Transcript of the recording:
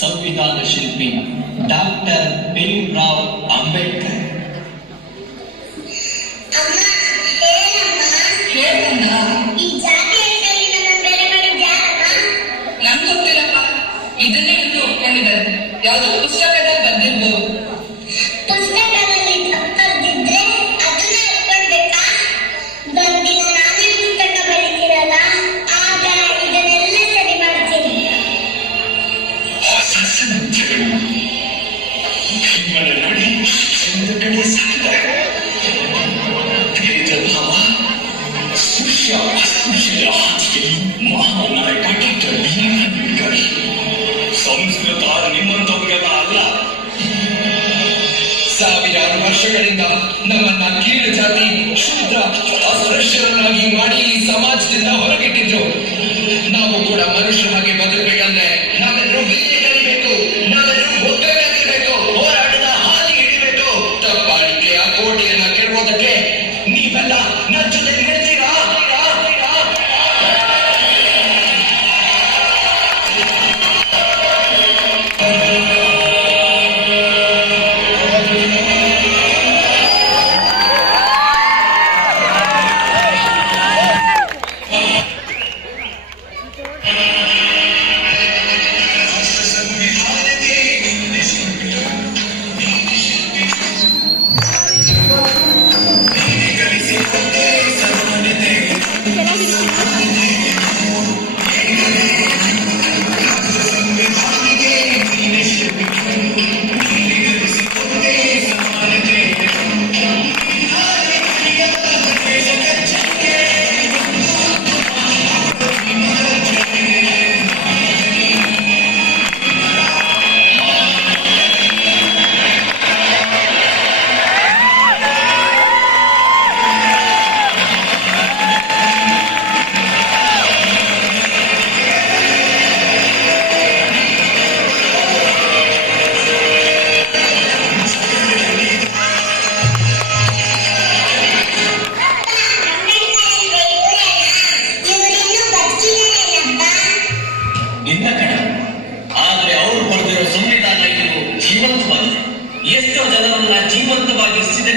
ಸಂವಿಧಾನ ಶಿಲ್ಪಿ ಡಾಕ್ಟರ್ ಭೀಮ್ರಾವ್ ಅಂಬೇಡ್ಕರ್. ನಂಗೆ ಗೊತ್ತಿಲ್ಲಪ್ಪ, ಇದನ್ನೇ ಎಂದು ಒಪ್ಕೊಂಡಿದ್ದಾರೆ. ಯಾವುದೋ ಪುಸ್ತಕದಲ್ಲಿ ಬಂದಿರ್ಬೋದು. ಮಹಾನಾಯಕ ಡಾಕ್ಟರ್ ಭೀಮ್ರಾವ್ ಅಂಬೇಡ್ಕರ್. ಸಂಸ್ಕೃತ ನಿಮ್ಮಂತವ್ರಿಗೆಲ್ಲ ಅಲ್ಲ. ಸಾವಿರಾರು ವರ್ಷಗಳಿಂದ ನಮ್ಮನ್ನ ಕೀಳು ಜಾತಿ, ಶೂದ್ರ, ಅಸ್ಪೃಶ್ಯರನ್ನಾಗಿ ಮಾಡಿ ಈ ಸಮಾಜದಿಂದ ಹೊರಗಿಟ್ಟಿದ್ರು. ನಾವು ಕೂಡ ಮನುಷ್ಯರ ಹಾಗೆ ಬದುಕಬೇಕಂದ್ರೆ ನಾವೆಲ್ಲರೂ ವಿದ್ಯೆ ಕಲಿಬೇಕು, ನಾವೆಲ್ಲರೂ ಒಗ್ಗಟ್ಟಿರಬೇಕು, ಹೋರಾಟದ ಹಾದಿ ಹಿಡಿಬೇಕು. ತಪ್ಪಾಳಿಕೆಯ ಕೋಟೆಯನ್ನ ಕೆಡವೋದಕ್ಕೆ ನೀವೆಲ್ಲ ನನ್ನ ಜೊತೆ ಹೇಳ್ತೀರಾ? ನಿನ್ನ ಕಣ. ಆದ್ರೆ ಅವರು ಬರೆದಿರೋ ಸಂವಿಧಾನ ಇದು ಜೀವಂತವಾಗಿದೆ. ಎಷ್ಟೋ ಜನರನ್ನ ಜೀವಂತವಾಗಿರಿಸಿದೆ.